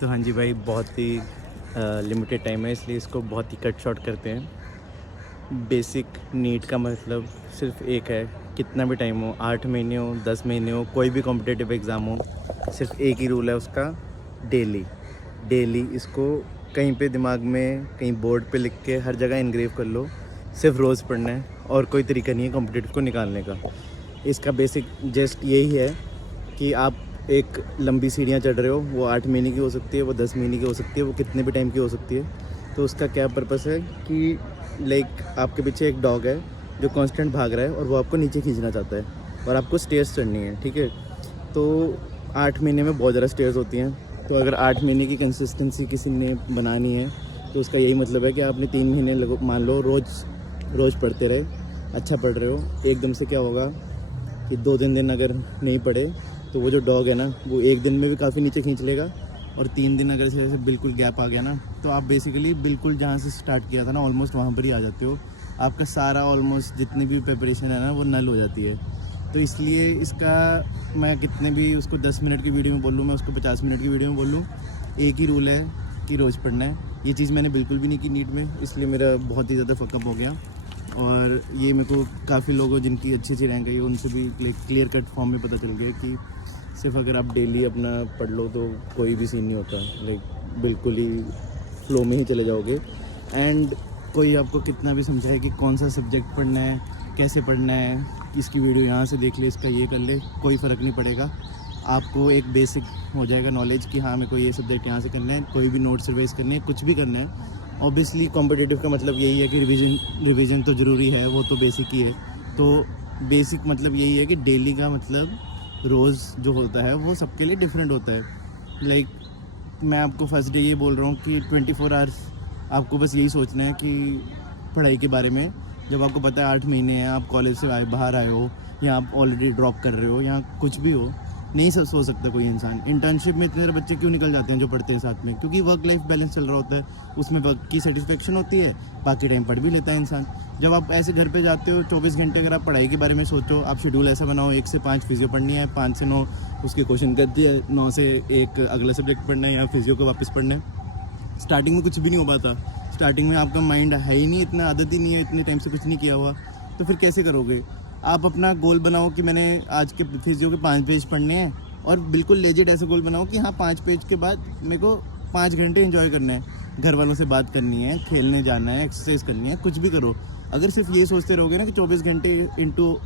तो हाँ जी भाई, बहुत ही लिमिटेड टाइम है, इसलिए इसको बहुत ही कट शॉर्ट करते हैं। बेसिक नीट का मतलब सिर्फ एक है, कितना भी टाइम हो, 8 महीने हो, 10 महीने हो, कोई भी कॉम्पिटिटिव एग्ज़ाम हो, सिर्फ एक ही रूल है उसका, डेली। डेली इसको कहीं पे दिमाग में, कहीं बोर्ड पे लिख के हर जगह इनग्रेव कर लो, सिर्फ रोज़ पढ़ना है और कोई तरीका नहीं है कॉम्पिटिटिव को निकालने का। इसका बेसिक जस्ट यही है कि आप एक लंबी सीढ़ियाँ चढ़ रहे हो, वो 8 महीने की हो सकती है, वो 10 महीने की हो सकती है, वो कितने भी टाइम की हो सकती है। तो उसका क्या पर्पस है कि लाइक आपके पीछे एक डॉग है जो कांस्टेंट भाग रहा है और वो आपको नीचे खींचना चाहता है और आपको स्टेयर्स चढ़नी है, ठीक है। तो 8 महीने में बहुत ज़्यादा स्टेयर्स होती हैं। तो अगर 8 महीने की कंसिस्टेंसी किसी ने बनानी है तो उसका यही मतलब है कि आपने 3 महीने मान लो रोज़ पढ़ते रहे, अच्छा पढ़ रहे हो, एकदम से क्या होगा कि 2-3 दिन अगर नहीं पढ़े तो वो जो डॉग है ना, वो एक दिन में भी काफ़ी नीचे खींच लेगा। और 3 दिन अगर जैसे बिल्कुल गैप आ गया ना, तो आप बेसिकली बिल्कुल जहाँ से स्टार्ट किया था ना, ऑलमोस्ट वहाँ पर ही आ जाते हो। आपका सारा ऑलमोस्ट जितनी भी प्रिपरेशन है ना, वो नल हो जाती है। तो इसलिए इसका मैं कितने भी उसको 10 मिनट की वीडियो में बोल लूँ, मैं उसको 50 मिनट की वीडियो में बोल लूँ, एक ही रूल है कि रोज़ पढ़ना है। ये चीज़ मैंने बिल्कुल भी नहीं की नीट में, इसलिए मेरा बहुत ही ज़्यादा फकअप हो गया। और ये मेरे को काफ़ी लोगों जिनकी अच्छी रैंक आई, उनसे भी लाइक क्लियर कट फॉर्म में पता चल गया कि सिर्फ अगर आप डेली अपना पढ़ लो तो कोई भी सीन नहीं होता, लाइक बिल्कुल ही फ्लो में ही चले जाओगे। एंड कोई आपको कितना भी समझाए कि कौन सा सब्जेक्ट पढ़ना है, कैसे पढ़ना है, इसकी वीडियो यहाँ से देख ले, इसका ये कर ले, कोई फ़र्क नहीं पड़ेगा। आपको एक बेसिक हो जाएगा नॉलेज कि हाँ मेरे को ये सब्जेक्ट यहाँ से करना है, कोई भी नोट्स रिवाइज करने हैं, कुछ भी करना है। ऑब्वियसली कॉम्पिटिटिव का मतलब यही है कि रिवीजन तो ज़रूरी है, वो तो बेसिक ही है। तो बेसिक मतलब यही है कि डेली का मतलब रोज़ जो होता है वो सबके लिए डिफरेंट होता है। लाइक मैं आपको फर्स्ट डे ये बोल रहा हूँ कि 24 आवर्स आपको बस यही सोचना है कि पढ़ाई के बारे में। जब आपको पता है 8 महीने हैं, आप कॉलेज से बाहर आए हो, या आप ऑलरेडी ड्रॉप कर रहे हो, या कुछ भी हो, नहीं सो सकता कोई इंसान। इंटर्नशिप में इतने सारे बच्चे क्यों निकल जाते हैं जो पढ़ते हैं साथ में? क्योंकि वर्क लाइफ बैलेंस चल रहा होता है, उसमें वर्क की सेटिस्फेक्शन होती है, बाकी टाइम पढ़ भी लेता है इंसान। जब आप ऐसे घर पे जाते हो 24 घंटे, अगर आप पढ़ाई के बारे में सोचो, आप शेड्यूल ऐसा बनाओ 1 से 5 फिजियो पढ़नी है, 5 से 9 उसके क्वेश्चन कर दिए, 9 से 1 अगला सब्जेक्ट पढ़ना है या फिजियो को वापस पढ़ना है। स्टार्टिंग में कुछ भी नहीं हो पाता, स्टार्टिंग में आपका माइंड है ही नहीं, इतना आदत ही नहीं है, इतने टाइम से कुछ नहीं किया हुआ, तो फिर कैसे करोगे? आप अपना गोल बनाओ कि मैंने आज के फिजियो के 5 पेज पढ़ने हैं, और बिल्कुल लेजिट ऐसे गोल बनाओ कि हाँ 5 पेज के बाद मेरे को 5 घंटे एंजॉय करना है, घर वालों से बात करनी है, खेलने जाना है, एक्सरसाइज करनी है, कुछ भी करो। अगर सिर्फ ये सोचते रहोगे ना कि 24 घंटे इंटू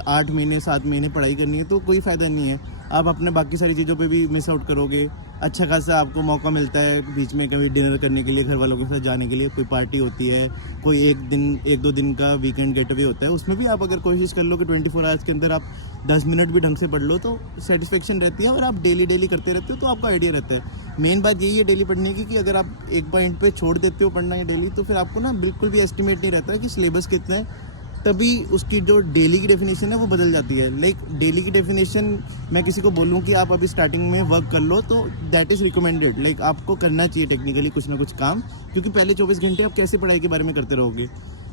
8 महीने 7 महीने पढ़ाई करनी है, तो कोई फ़ायदा नहीं है। आप अपने बाकी सारी चीज़ों पे भी मिस आउट करोगे। अच्छा खासा आपको मौका मिलता है बीच में कभी डिनर करने के लिए, घर वालों के साथ जाने के लिए, कोई पार्टी होती है, कोई 1-2 दिन का वीकेंड गेट अवे होता है, उसमें भी आप अगर कोशिश कर लो कि 24 आवर्स के अंदर आप 10 मिनट भी ढंग से पढ़ लो, तो सेटिस्फेक्शन रहती है। और आप डेली करते रहते हो तो आपका आइडिया रहता है। मेन बात यही है डेली पढ़ने की कि अगर आप एक पॉइंट पे छोड़ देते हो पढ़ना है डेली, तो फिर आपको ना बिल्कुल भी एस्टिमेट नहीं रहता है कि सिलेबस कितना है, तभी उसकी जो डेली की डेफिनेशन है वो बदल जाती है। लाइक डेली की डेफिनेशन मैं किसी को बोलूँ कि आप अभी स्टार्टिंग में वर्क कर लो, तो दैट इज़ रिकमेंडेड। लाइक आपको करना चाहिए टेक्निकली कुछ ना कुछ काम, क्योंकि पहले 24 घंटे आप कैसे पढ़ाई के बारे में करते रहोगे।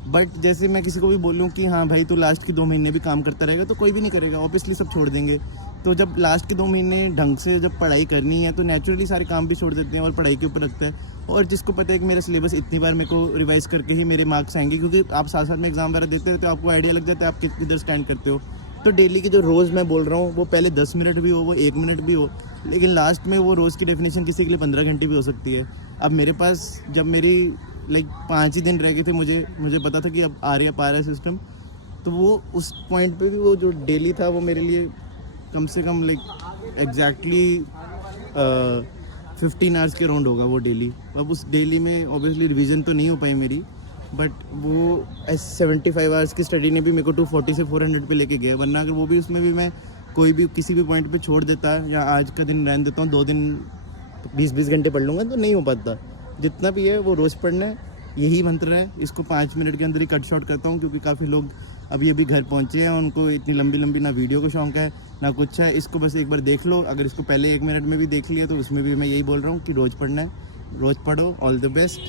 बट जैसे मैं किसी को भी बोलूँ कि हाँ भाई तो लास्ट के 2 महीने भी काम करता रहेगा, तो कोई भी नहीं करेगा, ऑब्वियसली सब छोड़ देंगे। तो जब लास्ट के 2 महीने ढंग से जब पढ़ाई करनी है, तो नेचुरली सारे काम भी छोड़ देते हैं और पढ़ाई के ऊपर रखता है। और जिसको पता है कि मेरा सिलेबस इतनी बार मेरे को रिवाइज करके ही मेरे मार्क्स आएंगे, क्योंकि आप साथ में एग्जाम वगैरह देते रहते हो, आपको आइडिया लग जाता है आप कितनी देर स्टैंड करते हो। तो डेली की जो रोज़ मैं बोल रहा हूँ, वो पहले 10 मिनट भी हो, वो 1 मिनट भी हो, लेकिन लास्ट में वो रोज़ की डेफिनेशन किसी के लिए 15 घंटे भी हो सकती है। अब मेरे पास जब मेरी लाइक 5 ही दिन रह गए थे, मुझे पता था कि अब आ रहा है सिस्टम, तो वो उस पॉइंट पे भी वो जो डेली था वो मेरे लिए कम से कम लाइक एग्जैक्टली 15 आवर्स के राउंड होगा वो डेली। अब उस डेली में ऑब्वियसली रिवीजन तो नहीं हो पाई मेरी, बट वो 75 आवर्स की स्टडी ने भी मेरे को 240 से 400 पे लेके गया। वरना अगर वो भी उसमें भी मैं कोई भी किसी भी पॉइंट पे छोड़ देता, या आज का दिन रहने देता हूँ, 2 दिन 20-20 घंटे पढ़ लूँगा, तो नहीं हो पाता। जितना भी है वो रोज़ पढ़ना है, यही मंत्र है। इसको 5 मिनट के अंदर ही कट शॉर्ट करता हूँ, क्योंकि काफ़ी लोग अभी घर पहुँचे हैं, उनको इतनी लंबी ना वीडियो को शौक है ना कुछ है। इसको बस एक बार देख लो, अगर इसको पहले 1 मिनट में भी देख लिया, तो उसमें भी मैं यही बोल रहा हूँ कि रोज़ पढ़ना है, रोज़ पढ़ो, ऑल द बेस्ट।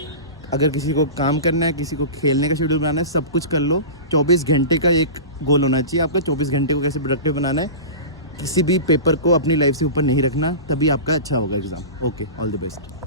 अगर किसी को काम करना है, किसी को खेलने का शेड्यूल बनाना है, सब कुछ कर लो। 24 घंटे का एक गोल होना चाहिए आपका, 24 घंटे को कैसे प्रोडक्टिव बनाना है। किसी भी पेपर को अपनी लाइफ से ऊपर नहीं रखना, तभी आपका अच्छा होगा exam. Okay, all the best.